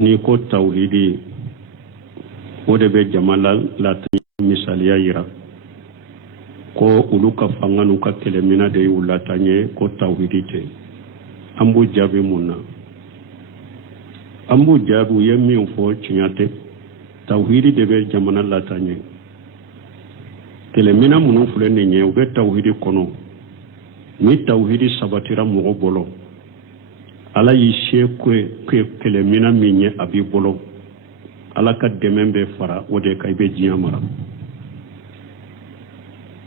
ni ko tauhidi o de be jamala la misaliya yira ko ulu ka fanganu ka kelemina de ulatanye ko tauhidi te ambu jabi munna ambu jabu yemi fo chinyate tauhidi de be jamana latanye kelemina munu fulene nye ube tauhidi kono ni tauhidi sabatira mugo bolo ala yishe kwe kelemina minye abi bolo ala ka demembe fara ode ka ibe jiyamara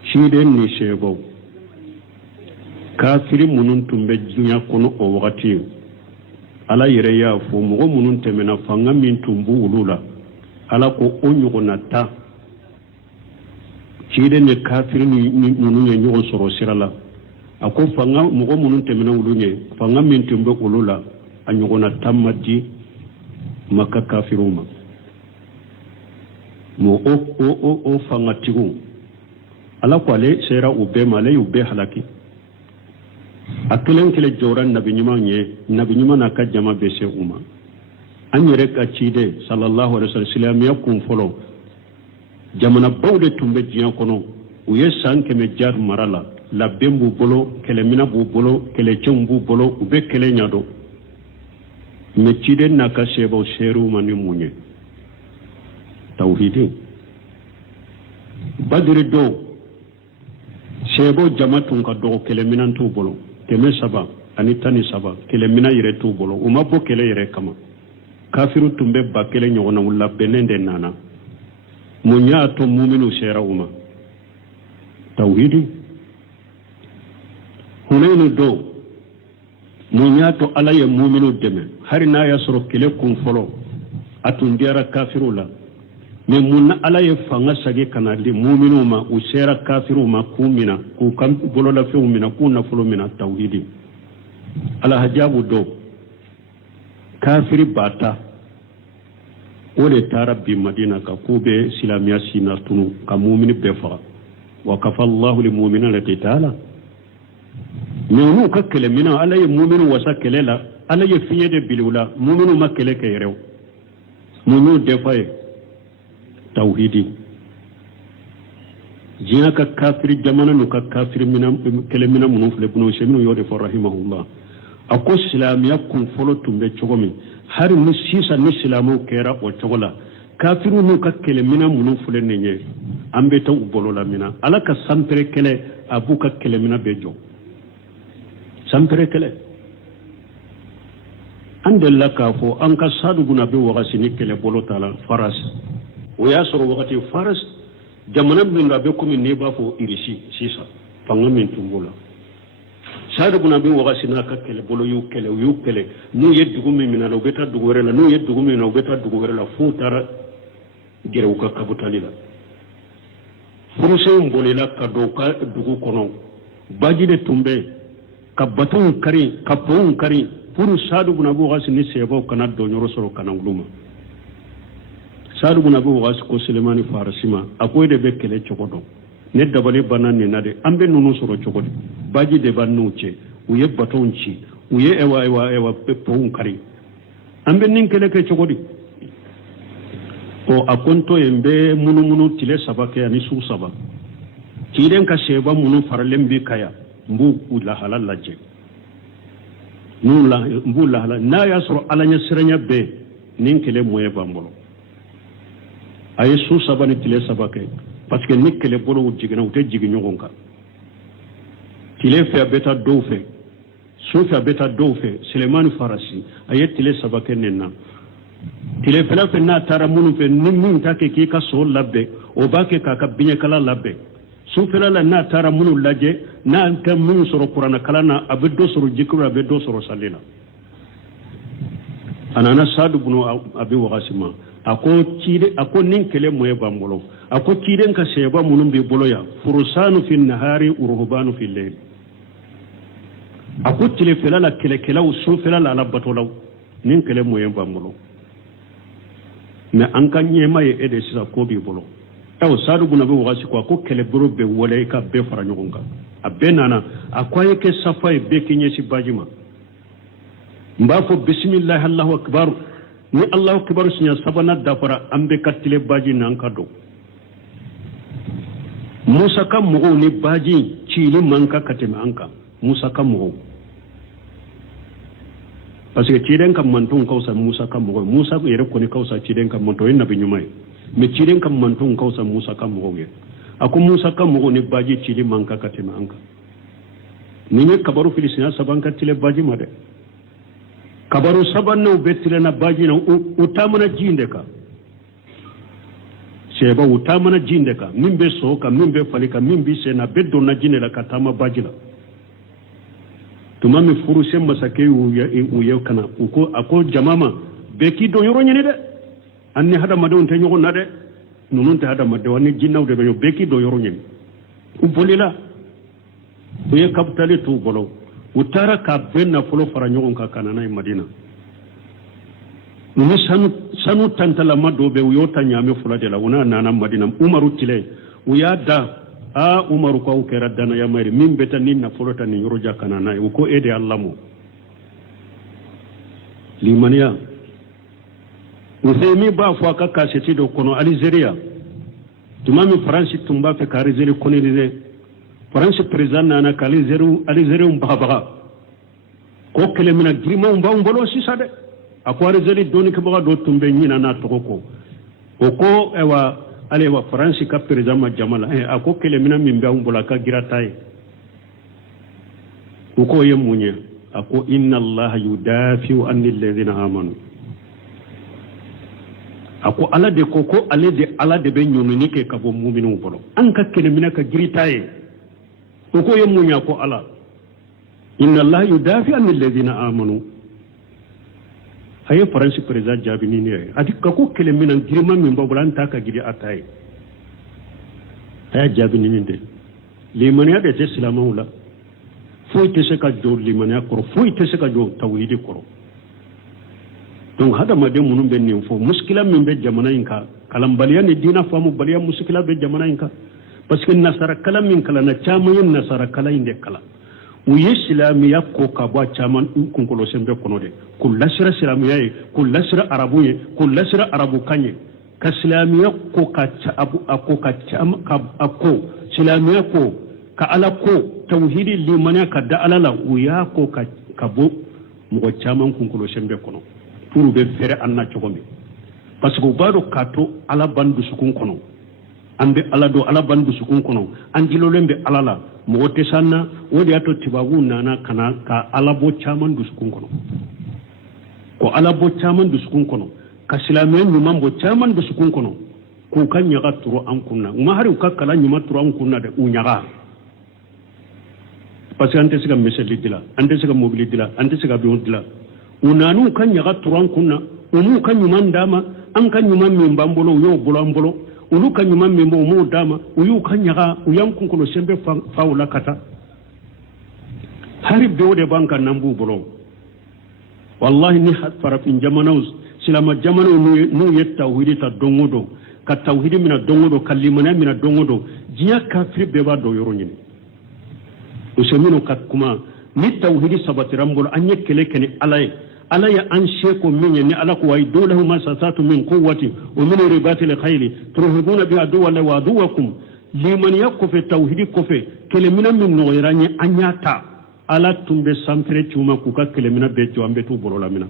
shide ni shebo kafiri munun tumbe jinya kono o wakati ala yere ya fo mugo munun temena fanga min tumbu ulula ala ko onyugo na ta shide ne kafiri ni munun ye nyogo soro sirala ako fanga mugo munun temena ulunye fanga min tumbe ulula anyogo na tamati maka kafiruma mo o fanga tigu ala kwale sera ube male ube halaki akelen kele joran nabi nyuma na ka jama bese uma anyere ka chide sallallahu alaihi wasallam ya kun folo jamana bawde tumbe jiya kono uye sanke me jar marala la bembu bolo kele mina bu bolo kele chumbu bolo ube kele nyado me chide na ka sebo seru mani munye tauhidi badri do sebo jamatun ka do kele minan tu bolo keme saba ani tani saba kele mina yire tu bolo uma bo kele yire kama kafiru tumbe ba kele nyona wala benende nana munya to mu'minu sera uma tauhidi hunayno do munya to ala ya mu'minu deme hari na ya soro kele kun folo atun diara kafirula me munna ala ye fanga sage kana de mu'minu ma usera kafiru ma kumina ku kam bolo la few mina ku na fulo mina tauhidi ala hajabu do kafiri bata wole tarabbi madina ka kube silamiya sina tunu ka mu'mini befa wa kafa Allahu lil mu'minina qital me nu ka kele mina ala ye mu'minu wasa kelela ala ye fiye de bilula mu'minu ma kele ke rew mu'minu defa tauhidi jiya ka kafiri jamana no ka kafiri mina kelemina munu fle buno shemino yode for rahimahullah ako islamiya kun folo tumbe chogomi har mu sisa ni islamu kera o chogola kafiru no ka kelemina munu fle nenye ambe taw bolola mina ala ka sampere kele abu ka kelemina bejo sampere kele andella ka fo an ka sadu guna be wagasi ni kele bolo tala faras وياسر وقت فارس جمنا من ربكم النبا فو إريسي سيسا فنغم من تنبولا سادة بنا بي وغاسنا كالي بولو يوكالي نو يدقوم من لو بيتا دقوريلا نو يدقوم من لو بيتا دقوريلا فو تارا جيروكا كابوتاليلا فرسين بوليلا كدوكا دقو كنو باجي دي تنبي كباتون كاري كبون كاري فرو سادة بنا بي وغاسنا سيباو كنا دونيرو سرو كنا غلوما sadu buna bu wasu ko Sulemani Farasima akwai da bekele chokodo ne dabale banan ne nade ambe nunu soro chokodo baji de bannu ce uye batonci uye ewa pepon kari ambe nin kele ke chokodi ko akonto embe munu tile sabake ani su saba tilen ka sheba munu faralem bi kaya mbu ula halal laje nula mbu la halal na yasro alanya siranya be nin kele moye bambolo ay su sabani tile sabake parce que nikele bolo wujigina wute jigi nyogonka tile fe beta dofe su fe beta dofe Sulemani Farasi ay tile sabake nenna tile fela fe na tara munu fe nimin take ki ka so labbe o bake ka binya kala labbe su fela la na tara munu laje na anta munu soro qur'ana kala na abdo soro jikru abdo soro salina anana sadu bunu abi wagasima ako nin kele moye bambolo ako kiden ka seba munum be boloya furusanu fi nahari urhubanu fi layl ako tile felala kele usu felala ala batolaw nin kele moye bambolo me an kan nyema ye ede sisa ko bi bolo taw sadu buna be wasi ko ako kele boro be wole ka be fara nyogonka abenana akwaye ke safa be kinye si bajima mbafo bismillah allahu akbar ni allahu kibaru sinya sabana dafara ambe katile baji nan kado musa kam mo ni baji cili manka kateme anka musa kam mo parce que ciden kam mantun kausa musa kam mo musa ko yere ko ni kausa ciden kam monto en nabi nyumay me ciden kam mantun kausa musa kam mo ge aku musa kam mo ni baji cili manka kateme anka ni ne kabaru filisina saban katile baji made kabaru saban no betile na baji na utamana jinde ka seba utamana jinde ka mimbe soka mimbe falika mimbi sena beddo na jine la katama baji la tumami furuse masake uye kana uko ako jamama beki do yoro nyene de anni hada madon te nyogo na de nunun te hada madde wani jinnaw de be beki do yoro nyene ubolila uye kapitale tu bolo utara ka benna folo fara nyogon ka kanana madina nuni sanu tantala mado be uyota nyame fula de la una nana madina umaru tile uyada umaru ko kera dana ya mari min beta ninna folo tan yoro jakana na ko ede allamo limaniya usemi ba fo ka kaseti do kono Algeria tumami France tumba fe ka Algeria koni de France président nana ka Algeria mbaba ko kele mina grima mbolo sisade ako Algeria doni ke baga do tumbe nyina na to ko ko ewa alewa France ka président ma jamala ako kele mina mimbe mbula ka girataye ko yemunya ako inna allaha yudafi'u anil ladhina amanu ako ala de koko ala de be nyononi ke ka bo mu'minu bolo an ka kele mina ka giritaye ko yemunya ko ala inna allaha yudafi'u anil ladhina amanu aye France président jabini ne adi ka ko kele mina girma min babulan ta ka gidi ataye aya jabini ne de limaniya de islamu la foyi te se ka jo limaniya koro foyi te se ka jo tawhidi koro donc hada made munun be nin fo muskila min be jamana inka kalambaliya ni dina famu baliya muskila be jamana inka parce que nasara kala min kala na chamayin nasara kala inde kala uye islamiya ko ka ba chaman kun kolo sembe kono de kullasira islamiya e kullasira arabu ye kullasira arabu kanye ka islamiya ko ka abu ako ka cham ka ako islamiya ko ka ala ko tauhidi limaniya ka da alala uya ko ka bo mo chaman kun kolo sembe kono pour be fere anna chogomi parce que bado kato ala bandu sukun kono ambe ala do ala bandu sukun kono anjilo lembe alala mo wote sanna wodi ato tibabu nana kana ka ala bo chaman du sukun kono ko ala bo chaman du sukun kono ka silamen nyuma bo chaman du sukun kono ko kan nyaga turo an kunna ma hari ka kala nyuma turo an kunna de unyaga parce que ante siga meseli dila ante siga mobili dila ante siga bion dila unanu kan nyaga turo an kunna umu kan nyuma ndama an kan nyuma mbambolo yo bolambolo ulu kan nyuma membo mo dama uyu kan nyaga uyan kun kono sembe faula kata hari de banka nambu bolo wallahi ni hat farafin jamanaus silama jamanu nu yetta tawhidi ta dongodo ka tawhidi mina dongodo kalimana mina dongodo jiya kafir be ba do yoro nyini usemino kat kuma ni tawhidi sabatirambol anye kele kene alay an sheko minye ni ala ko way dolahu ma satatu min quwwati wa min ribatil khayli turhibuna bi aduwa wa aduwakum liman yakufu tawhidi kofe kelemina min no iranye anyata ala tumbe samfere tuma kuka kelemina be to ambe to borola mina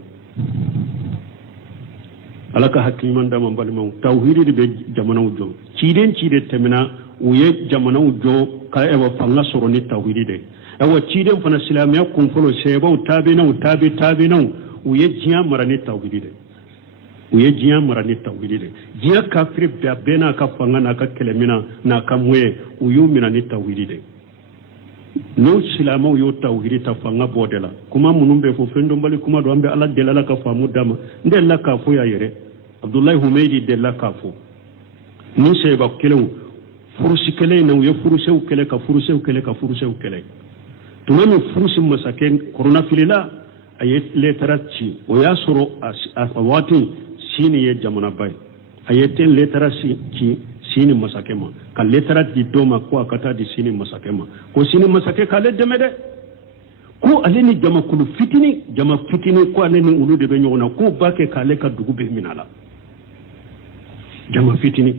ala ka hakiman da man balma tawhidi be jamana ujo cide temina uye jamana ujo ka ewa fanga soro ni tawhidi de ewa cide fana islamiya kun folo seba tabi na uye jiya marani tawhidi de jiya kafir be na ka fanga na ka kelemina na kamwe uyu mina ni tawhidi de no silama uyu tawhidi ta fanga bodela kuma munumbe fo fendo mbali kuma do ambe ala delala ka famu dama ndella ka fo ya yere Abdullahi Humaydi della ka fo ni seba kelew furusi kele na uye furuseu kele tumani furusi masaken corona filila ayet letarachi oyasoro awati sini ye jamana bay ayeten letarachi ki sini masakema ka letarat di doma ko akata di sini masakema ko sini masake ka le demede ko aleni jama kulu fitini ko aleni ulu de be nyona ko bake kale ka dugu be minala jama fitini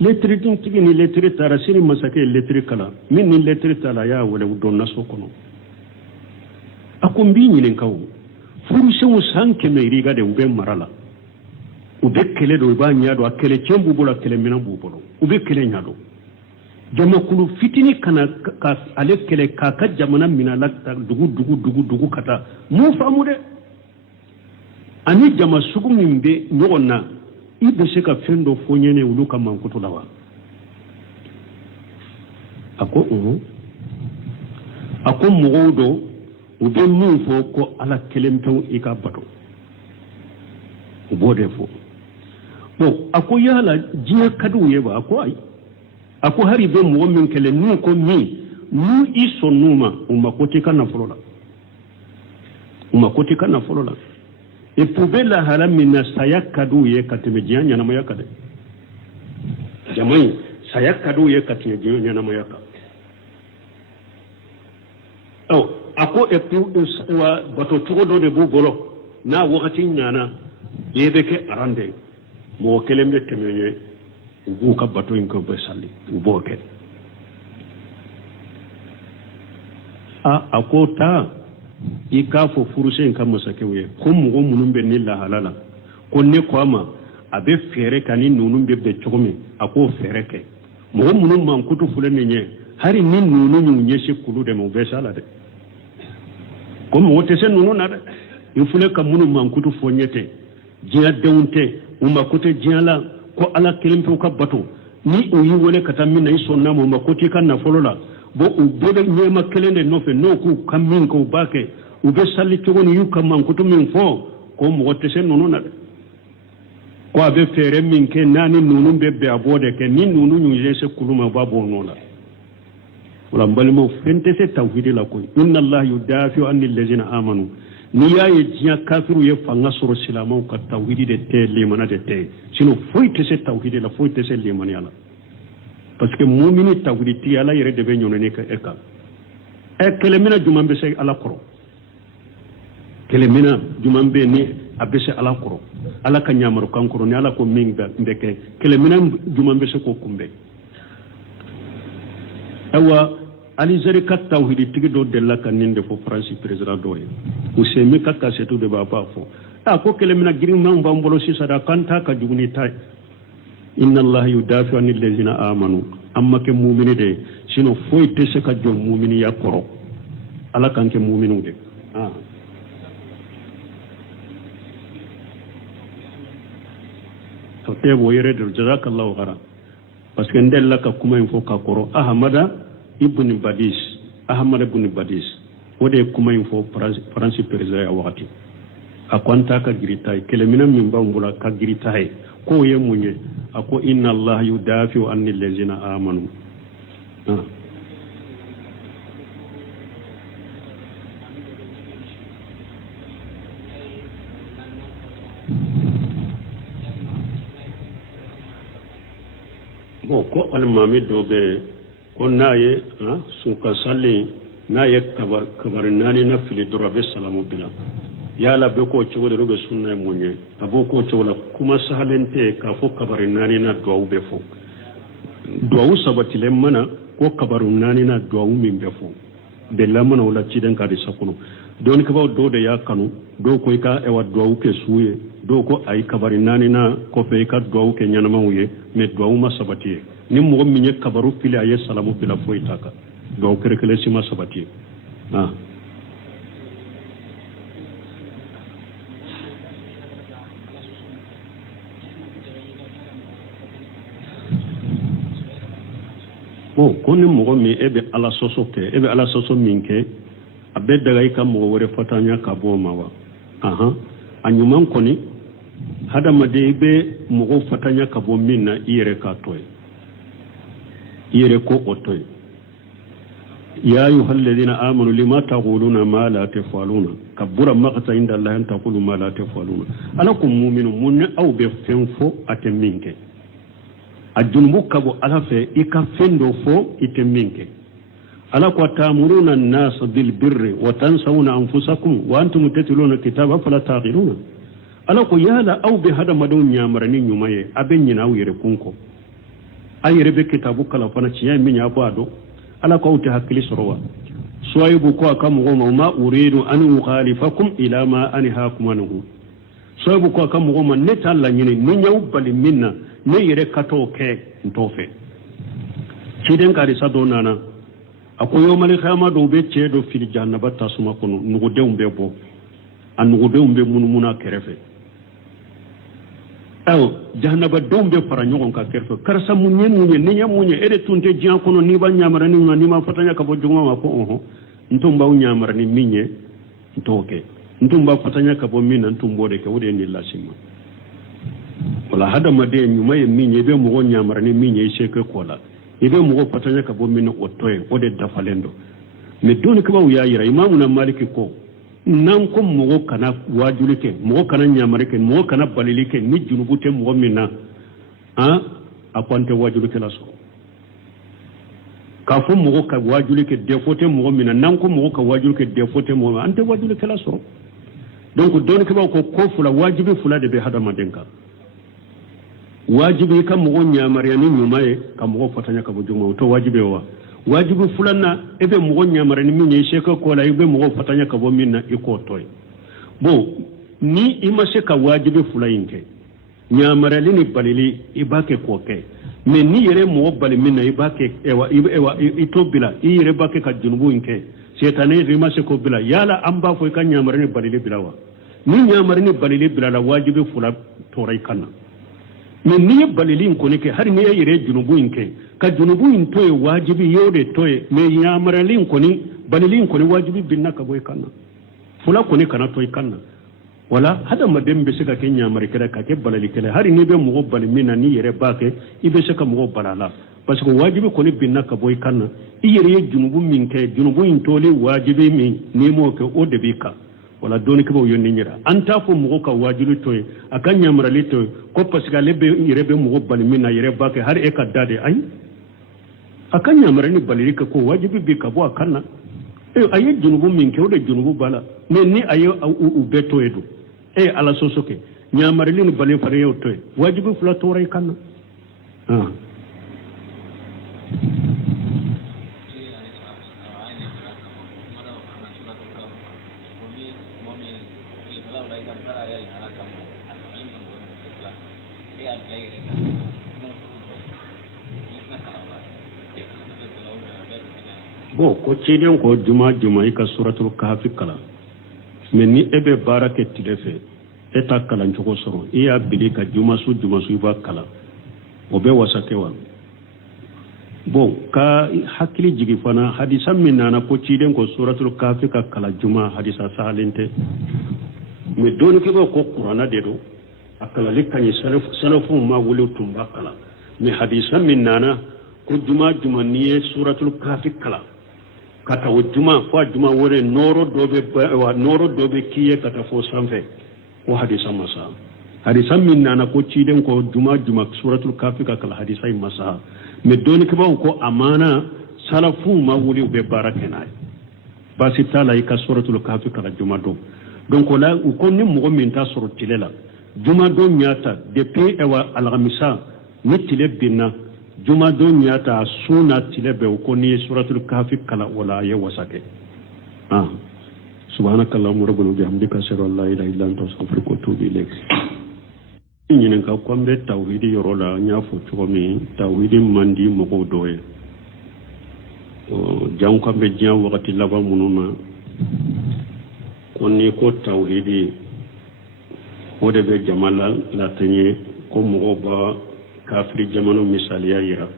lettre tin tigini lettre tara sini masake lettre kala min ni lettre tala ya wala do naso kono akumbi nyinen kawo furu sewu sanke me riga de ube marala ube kele do ba nyaado akele cembu bolo kele mina bubolo ube kele nyaado jama kulu fitini kana ka ale kele ka jamana mina la dugu kata mu famu de ani jama sugu min be nyogonna ibe se ka fendo fonyene ulu ka mankuto lawa ako mogodo ube mu fo ko ala kelempew ika bato ubode fo bo ako yala jiya kadu yeba ako ay ako hari be mo min kele nu ko mi nu iso numa umakoti kana folola e pubela haramina sayakadu ye katime janya na mayaka de jamai sayakadu ye katime janya na mayaka ako e pu wa bato tugo de bugolo na wakati nyana yebeke arande mo kelembe temenye ubu ka bato inko besali uboke ako ta ikafo furuse nka masakewe ko mugo munumbe ni la halala ko ne kwama abe fere kani nunumbe be chogome ako fere ke mugo munum man kutu fulene nye hari ni nunu nyunye shi kulu de mo besala de ko mo tese nunu na de ifule ka munum man kutu fonyete jiya deunte umakote jiala ko ala kelimpe ka bato ni o yi wole kata min nay sonna mo makoti kan na folola bo u bobe nyema kelende no fe no ku kamin ko bake u be salli to woni yu kam man ko to min fo ko mo wotte sen nono na ko abe fere min ke nani nunu bebbe abode ke ni nunu nyu jese kuluma babo nona wala mbalimo fente se tawhidi la ko inna allah yudafi anil ladina amanu ni yaye jiya kafiru ye fanga soro silamaw ka tawhidi de te limana de te sino foite se tawhidi la foite se limana yala parce que mu'mini tawhidi ti ala yere de be nyonene ka eka kelemina jumambe se ala koro kelemina jumambe ni abese ala koro ala ka nyamaro kankoro ni ala ko minga ndeke kelemina jumambe se ko kumbe awa ali zari ka tawhidi tigi do della kan ninde fo France président do ye usemi ka kasetu de baba fo ko kelemina girin man bambolo si sada kanta ka juguni tay inna allaha yudafi anil ladina amanu amma ke mu'mini de sino foy tese ka jom mu'mini ya koro ala kan ke mu'minu de to tebo yere de jazakallahu khara parce que ndella ka kuma info ka koro ahmad ibn badis wode kuma info France président wakati akwanta ka girita kelemina min bambula ka girita ko ye munye ako inna allah yudafi anil ladina amanu ko almami dobe ko naye suka salli naye kabar nani na fili durabe salamu bila yala be ko ci wala rube sunna munye abo ko ci wala kuma sahalente ka fo kabar nani na duwa be fo duwa sabati le mana ko kabar nani na duwa min be fo be lamana wala ci den ka di sakuno don ka ba do de ya kanu do ko ka e wa duwa ke suye do ko ay kabar nani na ko fe ka duwa ke nyanama wuye me duwa ma sabati ni mo mi nye kabaru fili aye salamu bila fo itaka do kerekele sima sabati bo koni mo mi ebe ala soso minke abe daga ika mo wore fatanya ka bo mawa anyuman koni hada made be mo fatanya ka bo minna ire ka toy ire ko otoy ya ayyuhal ladina amanu lima taquluna ma la tafaluna kabura maqta inda allah an taqulu ma la tafaluna alakum mu'minun mun aw be fenfo ateminke ajunbu kabo alafe ika fendo fo iteminke ala ko ta'muruna an-nas bil birri wa tansawna anfusakum wa antum tatluna kitaba fala taqiluna ala ko yala aw bi hada madon nyamarani nyumaye aben nyina wire kunko ayere be kitabu kala fana ciya min ya bado ala ko ta hakili sorwa soyibu ko akam goma ma uridu an ukhalifakum ila ma anhaakum anhu soyibu ko akam goma ne talla nyine ni nyaw bali minna ne yere kato ke ntofe ciden kari sado nana akoyo mali khama do be cedo fil jannaba tasuma kono nugo deumbe bo an nugo deumbe munumuna kerefe aw jahannaba dombe fara nyogon ka kerfo karsa munye ni nyamunye ede tunte jian kono ni ba nyamara ni ma fatanya ka bo juma ma ko oho ntumba nyamara ni minye ntoke ntumba fatanya ka bo mina ntumbode ke wode ni lasima wala hada made nyuma ye minye be mo nyamara ni minye sheke kola ibe mo fatanya ka bo mina otoye ode dafalendo me doni ka ba uya yira imamu na maliki ko nan ko mogo kana wajuli ke mogo kana nyamare ke mogo kana balili ke ni junubu te mogo minna akwante wajuli ke laso ka fo mogo ka wajuli ke defo te mogo minna nan ko mogo ka wajuli ke defo te mogo ante wajuli ke laso donc don ke ba ko fula wajibi fula de be hadama denka wajibi ka mogo nyamare ni nyumaye ka mogo fatanya ka bujuma to wajibi wa wajibu fulanna ebe mogo nyamara ni minye sheka ko la ebe mogo fatanya ka bo minna iko toy bo ni imase ka wajibu fulayinke nyamara lini balili ibake koke me ni yere mogo bali minna ibake ewa itobila yere bake ka junubu inke setane rimase ko bila yala amba fo ka nyamara ni balili bilawa ni nyamara ni balili bilala wajibu fula toray kana me ni balili ko ne ke har ni yere junubu inke ka junubu in toye wajibi yode toye me yamaralin ko ni balilin ko ni wajibi binna ka boy kanna fula ko ni kana toy kanna wala hada madem be sika ke nyamari kada ka ke balali kala hari ni be mo bal minna ni yere bake ibe sika mo balala parce que wajibi ko ni binna ka boy kanna yere junubu min ke junubu in tole wajibi min ni mo ke o de bika wala doni ke bo yonni nyira anta fo mo ka wajibi toye akan nyamarali toye ko parce que lebe yere be mo bal minna yere bake har e ka dade ay akan yamara ni balirika ko wajibi bi ka bo akanna ayi junubu min ke wode junubu bala me ni ayi u beto edu ala sosoke nyamara ni balin fare yo to wajibi fula to ray kanna bo ko ciden ko juma ika suratul kahfi kala men ni ebe barake tilefe eta kala njoko soro iya bili ka juma su iba kala obe wasakewa bo ka hakili jigi fana hadisa min nana ko ciden ko suratul kahfi ka kala juma hadisa salinte me doni ke ko qur'ana dedo akala likani salafu ma wulu tumba kala me hadisa min nana ko juma ni suratul kahfi kala kata wajuma fa juma wore noro dobe kiye kata fo sanfe wa hadisa masa hadisa min nana ko ciden ko juma suratul kafi ka kala hadisa masa me doni ke ba ko amana salafu ma wuli be barakena basi tala ka suratul kafi kala juma do donc la ko ni mo min ta suratul juma do nyata depuis ewa algamisa ni tile binna juma do nyata suna tilebe ko ni suratul kahfi kala wala ya wasake subhanakallahumma rabbana bihamdika ashhadu an la ilaha illa anta astaghfiruka wa atubu ilayk ñinen ka kombe tawhidi yorola ñafo cogomi tawhidi mandi mogo doye jang kombe jian wakati laba mununa konni ko tawhidi wode be jamala la tanye ko mogo ba kafiri jamano misaliya yira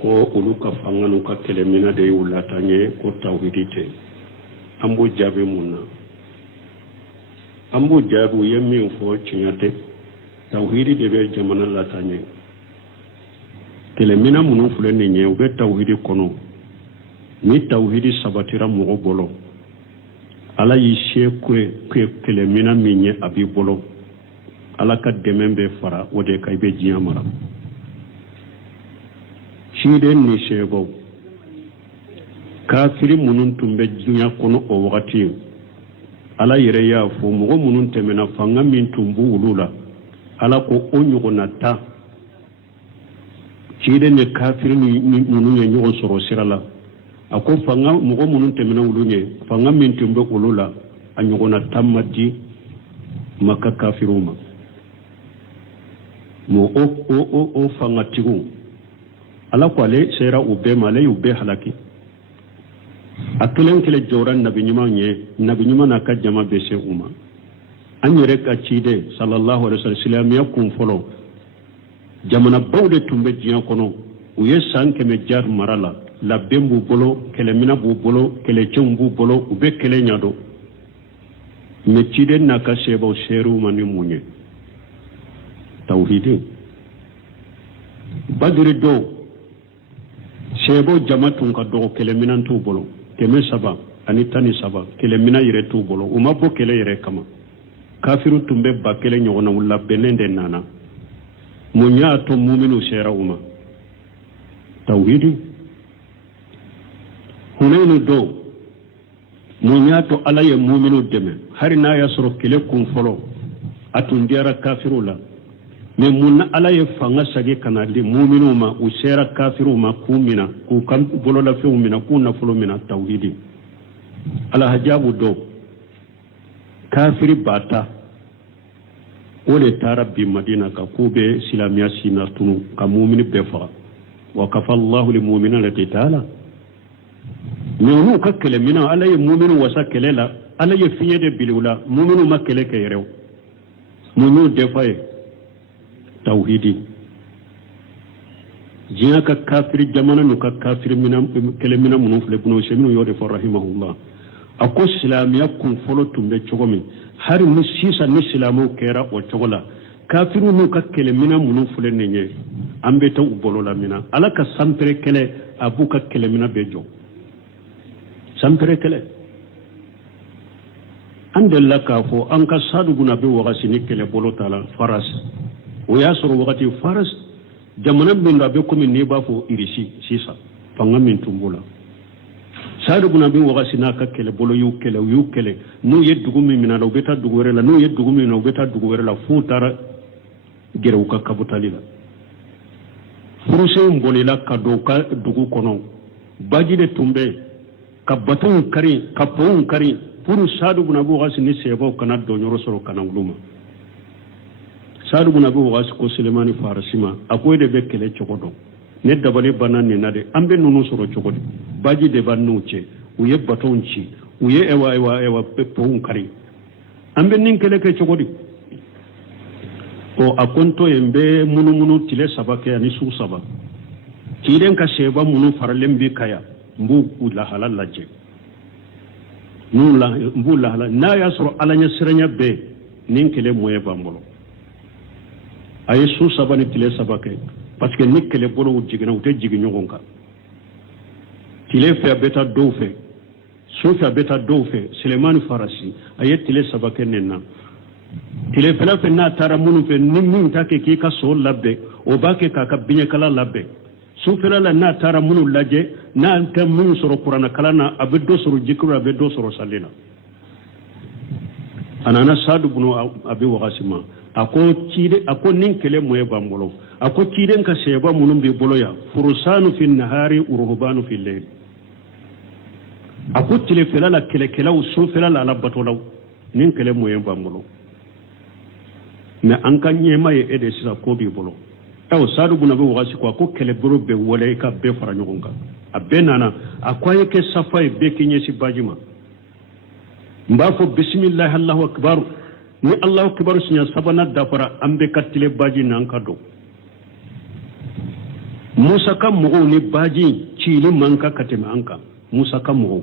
ko ulu ka fanganu ka kelemina de wulatanye ko tawhidi te ambo jabe munna ambo jabu yemmi fo cinyate tawhidi de be jamana latanye kelemina munu fulene nye ube tawhidi kono ni tawhidi sabatira mogo bolo ala yishe kwe kelemina minye abi bolo ala ka demembe fara wode kay be jiyamara shide ni shego kafiri munun tumbe dunya kono o wakati ala yere ya fo mogo munun temena fanga min tumbu ulula ala ko onyugona ta cide ne kafiri munun ye nyogo soro sirala ako fanga mogo munun temena ulunye fanga min tumbe ulula anyugona tamati maka kafiruma mo o fanga tigu ala ko ale sera ube male ube halaki akelen kele joran nabi nyuma na ka jama be se umma an yere ka cide sallallahu alaihi wasallam ya kun folo jamana bawde tumbe jiyan kono u ye san keme jar marala la bembu bolo kele mina bu bolo kele chumbu bolo ube kele nyado me cide na ka sebo seru mani munye tawhid badri do sebo jamatun ka do kele minan tu bolo keme saba ani tani saba kele mina yire tu bolo uma bo kele yire kama kafiru tumbe ba kele nyogona wala benende nana munya to mu'minu shera uma tawhid hunaynu do munya to alaye mu'minu deme harina yasro kele kun folo atun diara kafirula mais munna alaye fanga sage kanali mu'minu ma u shera kafiru ma kumina ku kam bolo la fe umina ku na folo mina tawhidi ala hajabu do kafiri bata ole tarabbi madina ka kube silamiya sina tunu ka mu'mini befa wa kafa Allahu lil mu'minina qitala menu ka kele mina alaye mu'minu wasa kelela alaye fiye de bilula mu'minu ma kele ke yerew munu defaye tawhidi jiya ka kafiri jamana no ka kafiri mina kele mina munu fle buno sheminu yode for rahimahullah ako silamiya kun folo tumbe chogomi har musisa ni silamu kera o chogola kafiru no ka kele mina munu fle nenye ambe taw bolola mina ala ka sampere kele abuka kele mina bejo sampere kele andella ka fo an ka sadu guna be wagasi ni kele bolo tala faras o ya soro wakati faras jamana bin da be komi ne ba fo irisi sisa fanga min tumbula sadu guna be wagasi na ka kele bolo yu kele no yeddugu mi mina do beta dugu were la no yeddugu mi no beta dugu were la fu tara gerew ka kabutalila furuse mbolila ka do ka dugu kono baji de tumbe ka batun kari ka pon kari furu sadu guna be wagasi ni sebo kana do nyoro soro kana nguluma sadu buna be wasi ko Sulemani farasima akoy de be kele chogodo ne dabale banane na de ambe nunu soro chogodi baji de bannuche uye batonchi uye ewa pepon kari ambe nin kele ke chogodi o akonto embe munu tile sabake ani su saba tiren ka sheba munu farlembi kaya mbu ula halal laje nula mbu la halal na yasro alanya siranya be nin kele moye bambolo ay su sabani tile sabake parce que nikele bolo wujigina wute jigi nyogonka tile fe beta do fe su fe beta do fe Sulemani farasi ay tile sabake nenna tile fela fe na tara munu fe nimin take ki ka so labbe o bake ka ka binya kala labbe su fela la na tara munu laje na ta mun soro qur'ana kala na abdo soro jikru abdo soro salina anana sadu bunu abi wagasima ako nin kele moye bambolo ako ciden ka seba munum be boloya furusanu fi nahari urhubanu fi layl ako tile felala kele usu felala la batolaw nin kele moye bambolo me an kan nyema ye ede sisa ko bi bolo taw sadu buna be wasi ko ako kele boro be wole ka be fara nyogonga abenana akwaye ke safay be kinye si bajima mbafo bismillah allahu akbar ni Allahu kibaru sinya sabana dafara ambe katile baji nan kado Musa kam mo ni baji cili manka katema anka Musa kam mo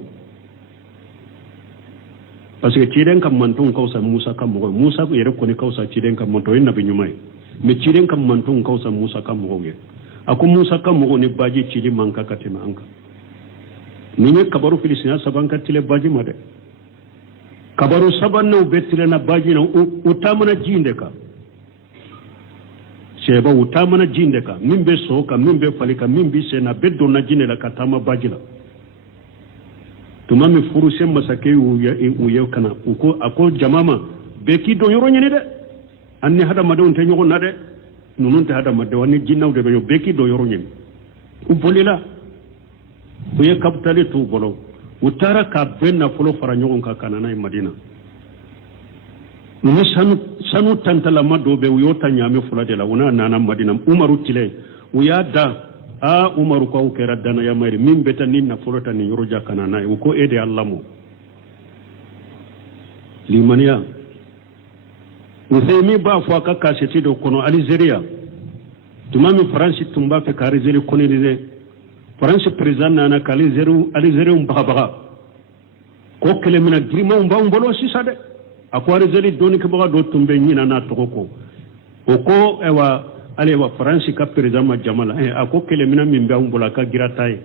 parce que ciiden kam mantun kausa Musa kam mo Musa ko yere ko ni kausa ciiden kam monto en nabi nyumay me ciiden kam mantun kausa Musa kam mo ye ako Musa kam mo ni baji cili manka katema anka ni ne kabaru filisina saban katile baji made kabaru sabanna betire na baji na utamana jinde ka seba utamana jinde ka mimbe soka mimbe falika mimbi sena beddo na jine la katama baji la tumami furuse masake uye kana uko ako jamama beki do yoro nyene de anni hada madon te nyogo na de nunun te hada madde wani jinnaw de be beki do yoro nyene ubolila uye kaptale tu bolo utara ka benna folo fara nyogo ka kana na madina nunu sanu tantala mado be uyota nyame fula de la una nana madina umaru tile uyada umaru ko kera dana ya mayri min beta ninna folota ni yoro jakana na ko ede allah mo limaniya usemi ba fo ka kaseti do kono algeria tumami france tumba fe ka algeria kono de france president na ka algeria baga ko kele mina grima mbolo sisade ako algeria doni ke baga do tumbe nyina na to ko ewa ale wa faransi ka president ma jamala ako kele mina min ba umbola ka girataye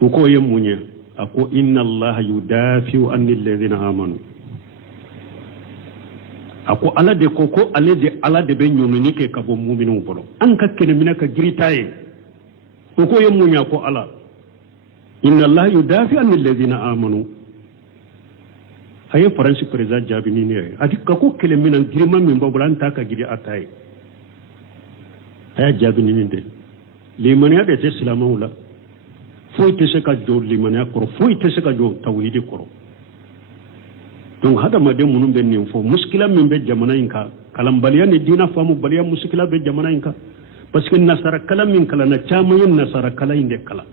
ko ye munya ako inna allaha yudafi'u anil ladina amanu ako ala de ko ale de ala de be nyomini ke ka bo mu'minu bolo an ka kele mina ka giritaye ko ye munya ko ala inna allaha yudafi'u anil ladina amanu haye faransi president jabini ne ati kako kele minan girman min babulan ta ka gidi ataye haya jabini ne de limaniya de te silamawla foy te se ka jo limaniya koro foy te se ka jo tawhidi koro donc hada ma de munum ben nin fo muskila min be jamana inka kalambaliya ne dina famu baliya muskila be jamana inka parce que nasara kala min kala na chama yin nasara kala inde kala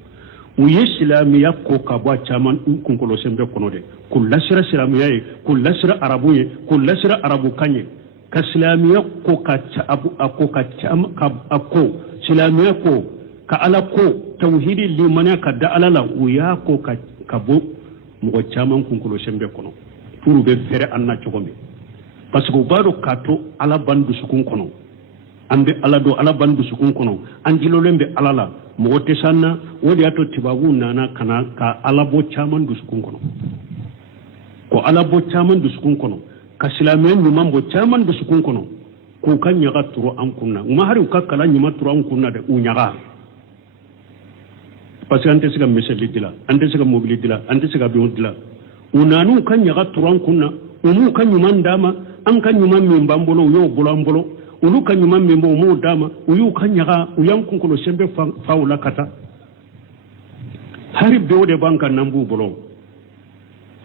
uye islamiya ko ka bo chaman kunkolo sembe kono de kullasira islamiya e kullasira arabu ye kullasira arabu kanye ka islamiya ko ka abu ako ka cham ka ako islamiya ko ka ala ko tauhidi limana ka da alala uya ko ka bo mo chaman kunkolo sembe kono turu be fere anna chogome parce que baro kato ala bandu sukun kono ambe ala do ala bandu sukun kono anjilo lembe alala mo te sanna wodi ato tibagu nana kana ka ala bo chaman du sukun kono ko ala bo chaman du sukun kono ka silamen ni mambo chaman du sukun kono ko kan nyaga turo an kunna uma hari ka kala nyima turo an kunna de unyaga parce que ante siga meseli dila ante siga mobili dila ante siga bion dila unanu kan nyaga turo an kunna umu kan nyuma ndama an kan nyuma min bambolo yo bolambolo ulu kan nyuma membo mu dama uyu kan nyaga uyan kunkulo sembe faula kata hari bewde banka nambu bolo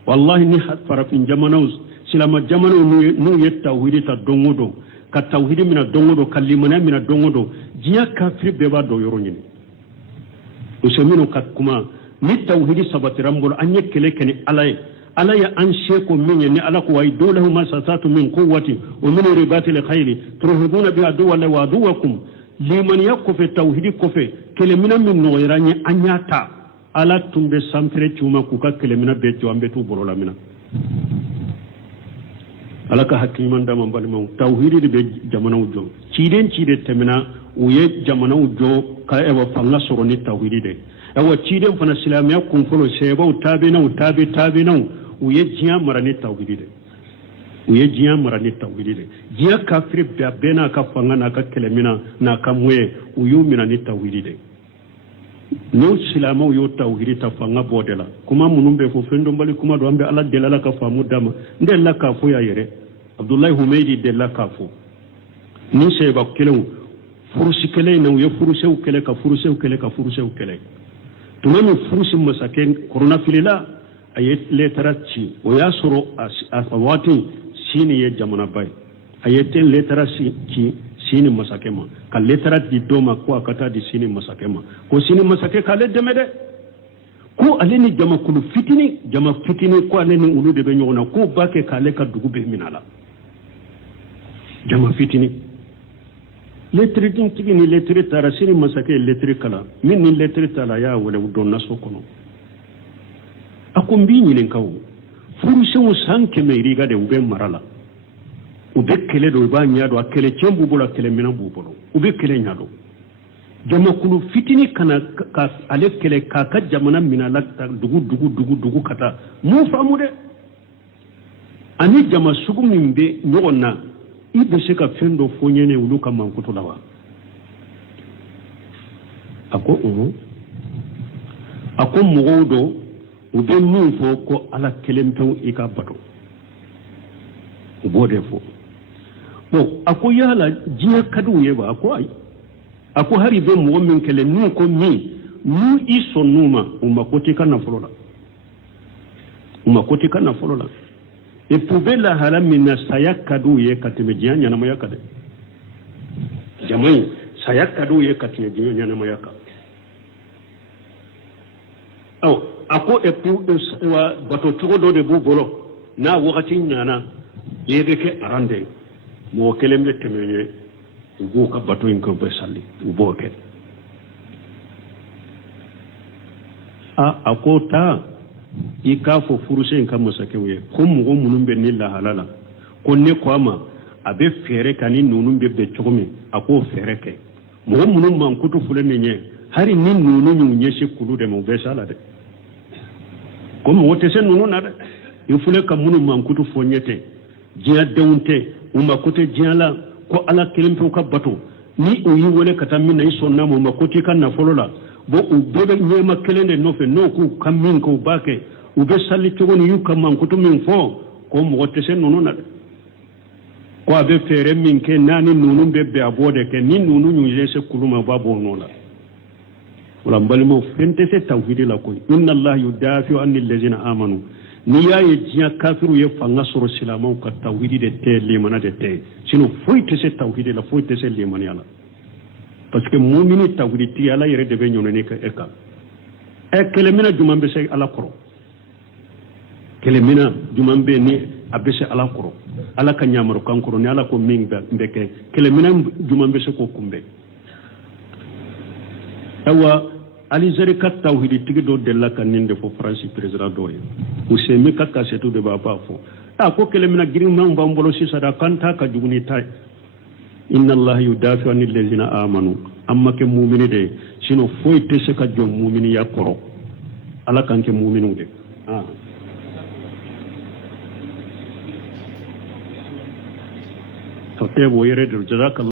wallahi ni hat para fin jamanaus silama jamano nu yetta wiri ta dongodo ka tawhidi mina dongodo kalimana mina dongodo jiya kafir be ba do yoronyin usemino kakuma ni tawhidi sabatiram bolo anye kele kene ala ya an sheko minye ni ala ko way dolahu ma satatu min quwwati wa min ribati al khayl turhibuna bi adu wa aduwakum liman yakfu tawhidi kofe kele mina min no iranye anyata ala tumbe samfere chuma kuka kele mina be to ambe tu borola mina ala ka hakiman da man balma tawhidi be jamana ujo cide temina uye jamana ujo ka ewa fanga soro ni tawhidi de ewa cide fana islamiya kun folo seba utabe na uye jiya marani tawhidi de jiya kafir be na ka fanga na ka kelemina na ka muye uyu mina ni tawhidi de no silama uyo tawhidi ta fanga bodela kuma munumbe fo fendo mbali kuma do ambe ala delala ka famu dama ndella ka fo ya yere abdullahi humaydi della ka fo ni seba kelew furusi kele na uye furuseu kele tumami furusi masaken corona filila ayet letarachi o yasoro asawati sini ye jamana bay ayeten letarachi sini masakema ka letarat di doma ko akata di sini masakema ko sini masake kale demede ko aleni jama kulu fitini ko aleni ulude be nyona ko bake kale ka dugube minala jama fitini letri din tigini letri tara sini masake letri kala min ni letri tala ya wala donna sokono akumbi nyinen kawo furusewu sanke me riga de ube marala ube kele do ba nyado akele chembu bula kele mina bubolo ube kele nyado jama kulu fitini kana ka ale kele ka jamana mina lakta dugu kata mu famude ani jama sugu mimbe nyona ibe se ka fendo fonyene uluka mankuto lawa ako mugodo u bɛ min fɔ ko ala kelen pewu i ka bato u b'o de fɔ bon a ko yala diɲɛ ka di u ye ba a ko ayi a ko hari bɛ mɔgɔ min kɛlɛ n'u ko min n'u i sɔn n'u ma u ma ko t'i ka nafolo la u ma ko t'i ka nafolo la et puis u bɛ lahala min na saya ka di u ye ka tɛmɛ diɲɛ ɲɛnamaya kan dɛ jama in saya ka di u ye ka tɛmɛ diɲɛ ɲɛnamaya kan awɔ a ko et puis wa bato cogo dɔ de b'u bolo n'a wagati ɲana i bɛ kɛ aran de mɔgɔ kelen bɛ tɛmɛ ye u b'o ka bato in kɛ u bɛ sali u b'o kɛ a ko taa i k'a fɔ furusen ka masakɛw ye ko mɔgɔ minnu bɛ ne lahala la ko ne ko a ma a bɛ fɛɛrɛ ka ni ninnu bɛ bɛn cogo min a k'o fɛɛrɛ kɛ mɔgɔ minnu mankutu filɛ nin ye hali ni ninnu y'u ɲɛsin kulu de ma u bɛ s'a la dɛ ko mɔgɔ tɛ se ninnu na dɛ i filɛ ka minnu mankutu fɔ ɲɛ tɛ diɲɛ denw tɛ u ma ko tɛ diɲɛ la ko ala kelen pewu ka bato ni u y'i wele ka taa min na i sɔnna ma u ma ko t'i ka nafolo la bon u bɛɛ bɛ ɲɛma kelen de nɔfɛ n'o k'u ka min kɛ u b'a kɛ u bɛ sali cogo ni y'u ka mankutu min fɔ ko mɔgɔ tɛ se ninnu na dɛ ko a bɛ fɛɛrɛ min kɛ n'a ni ninnu bɛ bɛn a b'o de kɛ ni ninnu y'u ɲɛsin kulu ma u b'a bɔ o nɔ la wala n balimaw fɛn tɛ se tawhidi la koyi inna allaha yudafi'u anil lazina amanu n'i y'a ye diɲɛ kafiru ye fanga sɔrɔ silamɛw ka tawhidi de tɛ limana de tɛ sinon foyi tɛ se tawhidi la foyi tɛ se limaniya la parce que mumini tawhidi tigi ala yɛrɛ de bɛ ɲɔnɛni kɛ e kan kɛlɛmina juman bɛ se ala kɔrɔ kɛlɛmina juman bɛ ni a bɛ se ala kɔrɔ ala ka ɲamarukan kɔrɔ ni ala ko min bɛ kɛ kɛlɛmina juman bɛ se k'o kunbɛn awa alizeri ka tawhidi tigi dɔ delila ka nin de fɔ faransi président dɔw ye usemi ka kasetu de b'a fɔ a ko kɛlɛmina girinmanw b'an bolo sisan a kan t'a ka jugu ni ta ye inna allaha yudafi'u anil lazina amanu amma ke mu'mini de sinon foyi tɛ se ka jɔ mu'miniya kɔrɔ ala kan kɛ mu'miniw de to tɛ o yɛrɛ de jazakallah